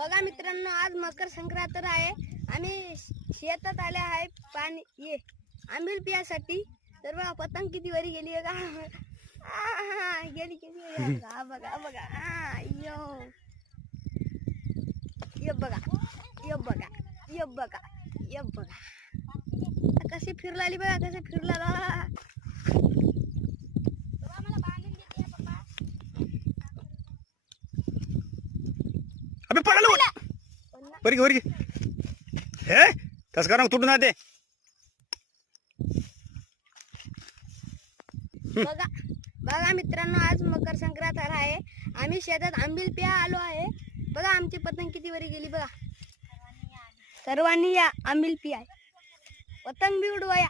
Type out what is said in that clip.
बघा मित्रांनो, आज मकर संक्रांत आहे. आम्ही शेतात आले आहे पाणी आंबील पियासाठी. तर बघा पतंग किती वरी गेली आहे का? गेली बघा बघा बघा. यो बघा यो बघा यो बघा यो बघा कशी फिरलाली बघा, कशी फिरला. अबे पळालो वरी वरी हे तस करा तुटून जाते. बघा बघा मित्रांनो, आज मकर संक्रांत आहे. आम्ही शेतात आंबील पिया आलो आहे. बघा आमची पतंग किती वरी गेली बघा. सर्वांनी या आंबील पिया पतंग बी उडवाया.